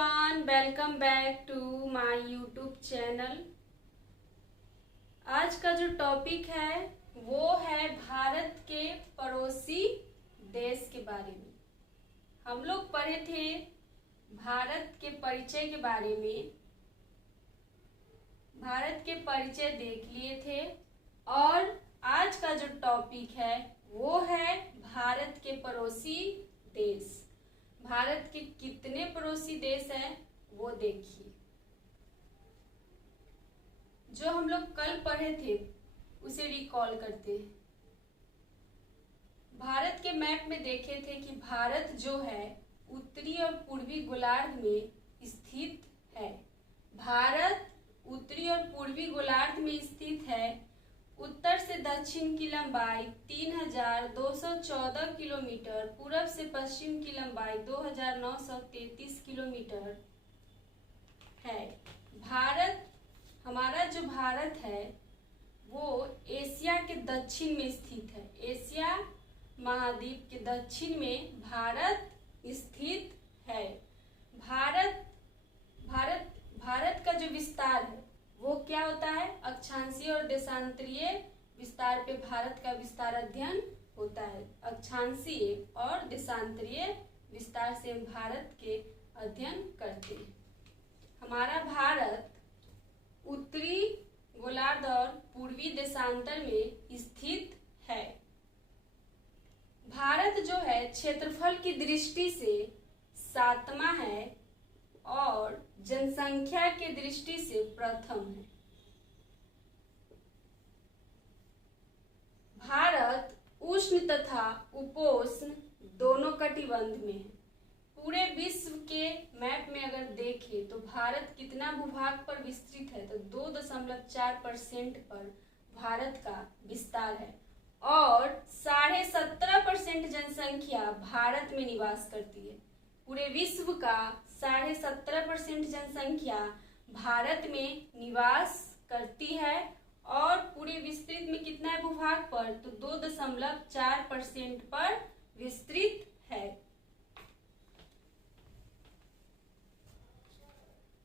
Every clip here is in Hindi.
Everyone, welcome back to my YouTube channel. आज का जो टॉपिक है वो है भारत के पड़ोसी देश के बारे में। हम लोग पढ़े थे भारत के परिचय के बारे में, भारत के परिचय देख लिए थे और आज का जो टॉपिक है वो है भारत के पड़ोसी देश। भारत के कितने पड़ोसी देश हैं वो देखिए। जो हम लोग कल पढ़े थे उसे रिकॉल करते हैं। भारत के मैप में देखे थे कि भारत जो है उत्तरी और पूर्वी गोलार्ध में स्थित है। भारत उत्तरी और पूर्वी गोलार्ध में स्थित है। उत्तर से दक्षिण की लंबाई 3214 किलोमीटर, पूरब से पश्चिम की लंबाई 2933 किलोमीटर है। भारत, हमारा जो भारत है वो एशिया के दक्षिण में स्थित है। एशिया महाद्वीप के दक्षिण में भारत स्थित है। भारत का जो विस्तार है वो क्या होता है? अक्षांशीय और देशांतरीय विस्तार पे भारत का विस्तार अध्ययन होता है। अक्षांशीय और देशांतरीय विस्तार से हम भारत के अध्ययन करते हैं। हमारा भारत उत्तरी गोलार्ध और पूर्वी देशांतर में स्थित है। भारत जो है क्षेत्रफल की दृष्टि से 7वां है और जनसंख्या की दृष्टि से प्रथम है। भारत उष्ण तथा उपोष्ण दोनों कटिबंध में है। पूरे विश्व के मैप में अगर देखें तो भारत कितना भूभाग पर विस्तृत है तो 2.4% पर भारत का विस्तार है और 17.5% जनसंख्या भारत में निवास करती है। पूरे विश्व का 17.5% जनसंख्या भारत में निवास करती है और पूरे विस्तृत में कितना है भूभाग पर तो 2.4% पर विस्तृत है।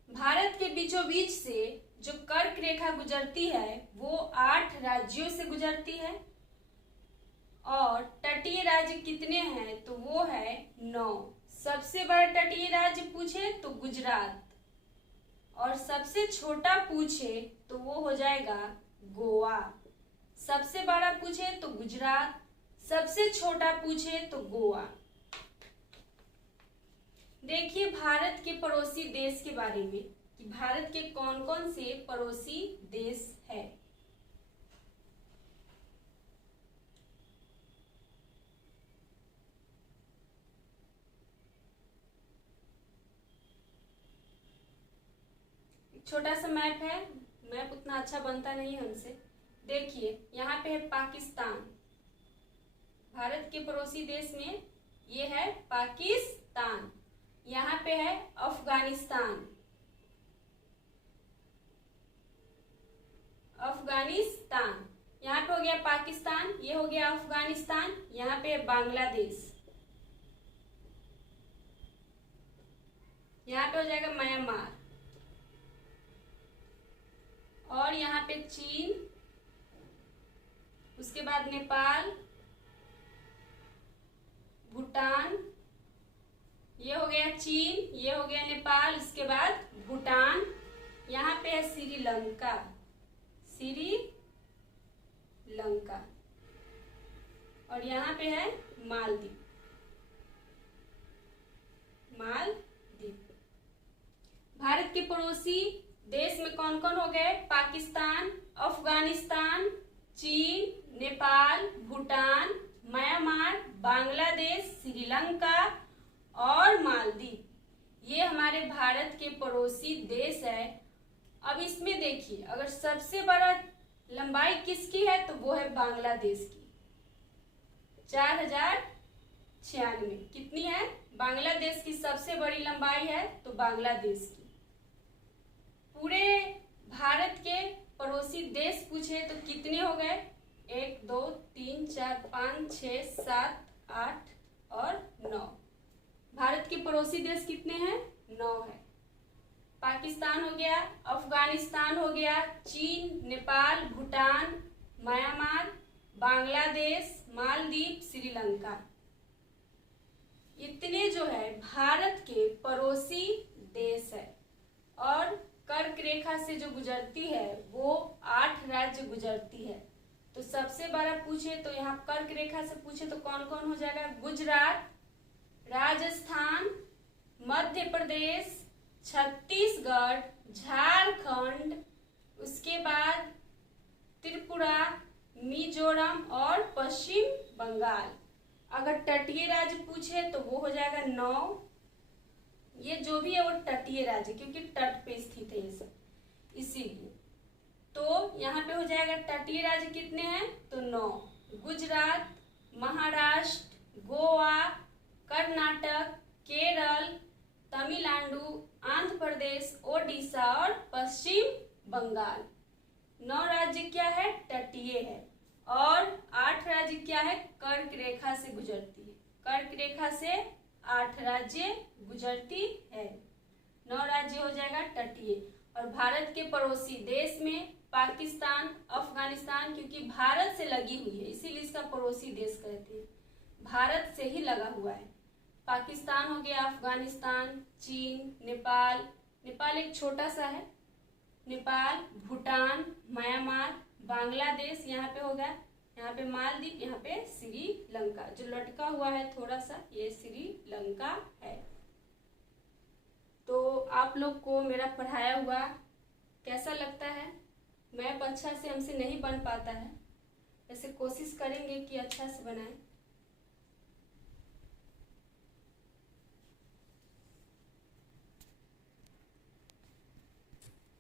भारत के बीचों बीच से जो कर्क रेखा गुजरती है वो 8 राज्यों से गुजरती है और तटीय राज्य कितने हैं तो वो है 9। सबसे बड़ा तटीय राज्य पूछे तो गुजरात और सबसे छोटा पूछे तो वो हो जाएगा गोवा। सबसे बड़ा पूछे तो गुजरात, सबसे छोटा पूछे तो गोवा। देखिए भारत के पड़ोसी देश के बारे में कि भारत के कौन कौन से पड़ोसी देश है। छोटा सा मैप है, मैप उतना अच्छा बनता नहीं हमसे। देखिए यहाँ पे है पाकिस्तान। भारत के पड़ोसी देश में ये है पाकिस्तान। यहाँ पे है अफगानिस्तान। अफगानिस्तान यहाँ पे हो गया पाकिस्तान, ये हो गया अफगानिस्तान। यहाँ पे है बांग्लादेश। यहाँ पे हो जाएगा म्यांमार और यहाँ पे चीन, उसके बाद नेपाल, भूटान। ये हो गया चीन, ये हो गया नेपाल, इसके बाद भूटान। यहाँ पे है श्रीलंका, श्रीलंका और यहाँ पे है मालदीव, मालदीव। भारत के पड़ोसी देश में कौन कौन हो गए? पाकिस्तान, अफगानिस्तान, चीन, नेपाल, भूटान, म्यांमार, बांग्लादेश, श्रीलंका और मालदीव। ये हमारे भारत के पड़ोसी देश है। अब इसमें देखिए अगर सबसे बड़ा लंबाई किसकी है तो वो है बांग्लादेश की, 4096। कितनी है? बांग्लादेश की सबसे बड़ी लंबाई है तो बांग्लादेश की। पूरे भारत के पड़ोसी देश पूछे तो कितने हो गए? 1 2 3 4 5 6 7 8 और 9। भारत के पड़ोसी देश कितने हैं? 9 है। पाकिस्तान हो गया, अफगानिस्तान हो गया, चीन, नेपाल, भूटान, म्यांमार, बांग्लादेश, मालदीव, श्रीलंका। इतने जो है भारत के पड़ोसी देश है और कर्क रेखा से जो गुजरती है वो 8 राज्य गुजरती है। तो सबसे बड़ा पूछे तो यहाँ कर्क रेखा से पूछे तो कौन कौन हो जाएगा? गुजरात, राजस्थान, मध्य प्रदेश, छत्तीसगढ़, झारखंड, उसके बाद त्रिपुरा, मिजोरम और पश्चिम बंगाल। अगर तटीय राज्य पूछे तो वो हो जाएगा 9। ये जो भी है वो तटीय राज्य, क्योंकि तट पे स्थित है ये सब, इसीलिए। तो यहाँ पे हो जाएगा तटीय राज्य कितने हैं? तो 9। गुजरात, महाराष्ट्र, गोवा, कर्नाटक, केरल, तमिलनाडु, आंध्र प्रदेश, ओडिशा और पश्चिम बंगाल। 9 राज्य क्या है? तटीय है और 8 राज्य क्या है? कर्क रेखा से गुजरती है। कर्क रेखा से 8 राज्य गुजरती है। 9 राज्य हो जाएगा तटीय। और भारत के पड़ोसी देश में पाकिस्तान, अफगानिस्तान, क्योंकि भारत से लगी हुई है इसीलिए इसका पड़ोसी देश कहते हैं, भारत से ही लगा हुआ है। पाकिस्तान हो गया, अफगानिस्तान, चीन, नेपाल, नेपाल एक छोटा सा है, नेपाल, भूटान, म्यांमार, बांग्लादेश, यहाँ पे होगा, यहाँ पे मालदीव, यहाँ पे श्रीलंका। जो लटका हुआ है थोड़ा सा ये श्रीलंका है। तो आप लोग को मेरा पढ़ाया हुआ कैसा लगता है? मैप अच्छा से हमसे नहीं बन पाता है, ऐसे कोशिश करेंगे कि अच्छा से बनाएं।